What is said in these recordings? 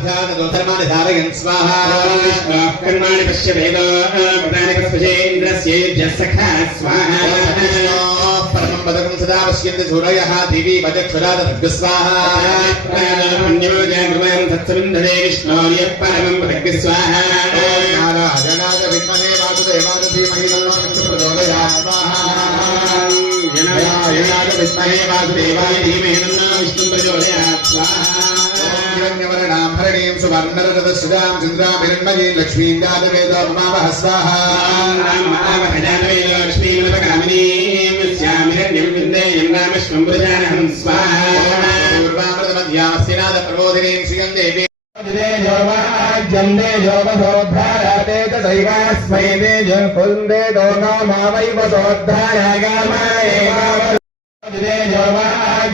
स्वाध्यान गोतर्माणि धारयन् स्वाहा कर्माणि पश्य वेदो कृतानि कस्पजेन्द्रस्येभ्यः सखा स्वाहा परमं पदकं सदा पश्यन्ति सूरयः दिवि वदक्षुरा तद्गस्वाहा पुण्यमजयं तत्सविन्धरे विष्णोर्यः परमं पदग्स्वाहा नारायणाय विद्महे वासुदेवाय धीमहि तन्नो प्रचोदयात् स्वाहा नारायणाय विद्महे वासुदेवाय धीमहि तन्नो विष्णुं प्रचोदयात् स्वाहा యోగోద్ధారతే చైవాస్మై తేజ కుందే దోనో మావైవ చైవాస్మై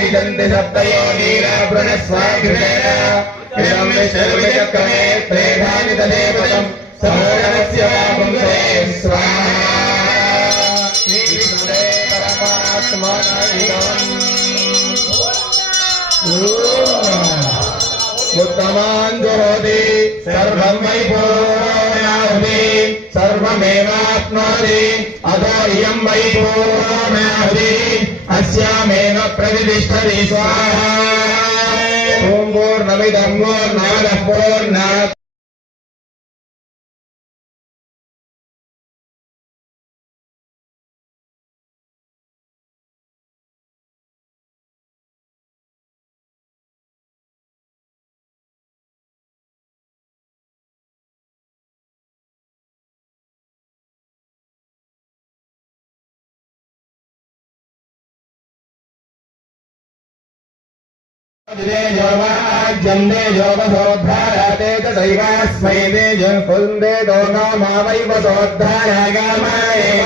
विदन्ति सप्तयोनीर प्रणस्वाघृतेन इदं विश्वविचक्रमे त्रेधानि तदेवतम् समोदनस्य पुंसे स्वाहा श्रीकृष्णे परमात्मनम् उत्तमान् जुहोति सर्वं वै पूर्णाहुति सर्वमेवाप्नोति अतो इयं वै पूर्णाहुति अस्यामेव प्रतिष्ठति स्वाहा ॐ पूर्णमिदं पूर्णादः पूर्णात् जन्मे योगसोद्धारते च दैवास्मै तेज कुन्दे दोनो मावैव सोद्धारगमैव